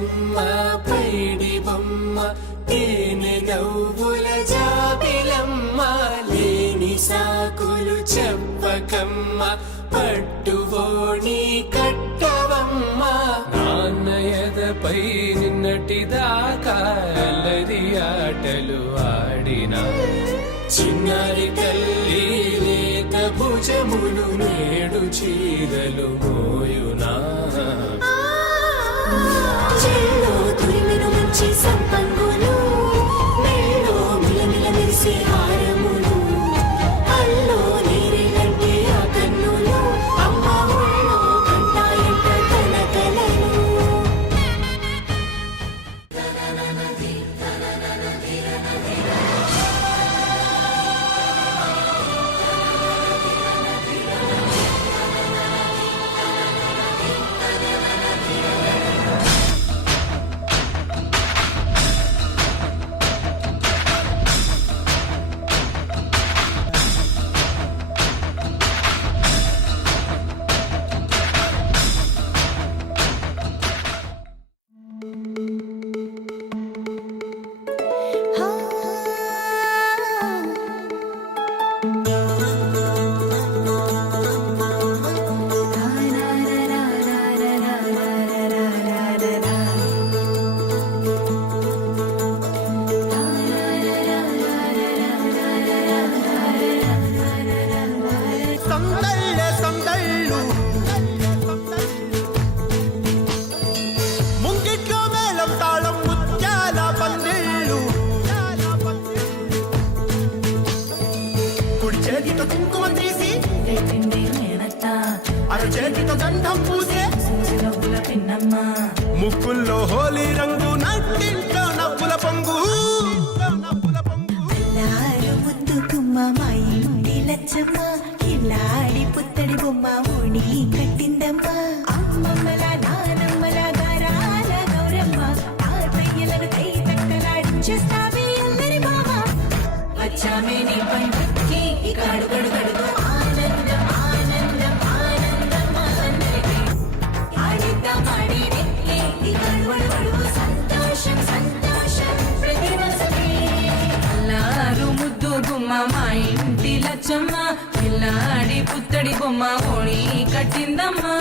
బుజ్జమ్మ పైడి బొమ్మ తేనె నవ్వుల జాబిలమ్మ లేని సాకులు చెప్పకమ్మ పట్టువోణి కట్టవమ్మ నాన్నయదపై నిన్నటిదాకా అల్లరి ఆటలు ఆడినా చిన్నారి తల్లి లేత భుజములు నేడు చీరలు మోయునా చెల్లో తురిమిన మంచి సంపంగులు మెల్లో మిలమిల మెరిసే హారములు అల్లో నీరేలంటే ఆ కన్నులు అమ్మ ఒళ్ళో కంటాయంట తన కలలు ముంగిట్లో మేళం తాళం ముత్యాల పందిళ్ళు కుడి చేతితో కుంకుమ తీసి అర చేతితో గంధం పూసే ముక్కుల్లో హోలీ రంగు నట్టింట్లో నవ్వుల పొంగు ముద్దు గుమ్మ మా ఇంటి లచ్చమ్మ ఇల్లాడి పుత్తడి బొమ్మ ఓణి కట్టిందమ్మ అమ్మమ్మల నానమ్మల గారాల గౌరమ్మ తాతయ్యలను కై తట్టలాడించేస్తావే అందరి బావ వచ్చామే నీ పండుక్కి ఇక అడుగడుగడుగు ఆనందం ఆనందం ఆనందం మా అందరికీ ఆడిద్దాం ఆడి నెక్కి ఇక అడుగడుగడుగు సంతోషం సంతోషం ప్రతి మనసుకి అల్లారు ముద్దు గుమ్మ మా ఇంటి లచ్చమ్మ పిల్లాడి పుత్తడి బొమ్మ ఓణి కట్టిందమ్మా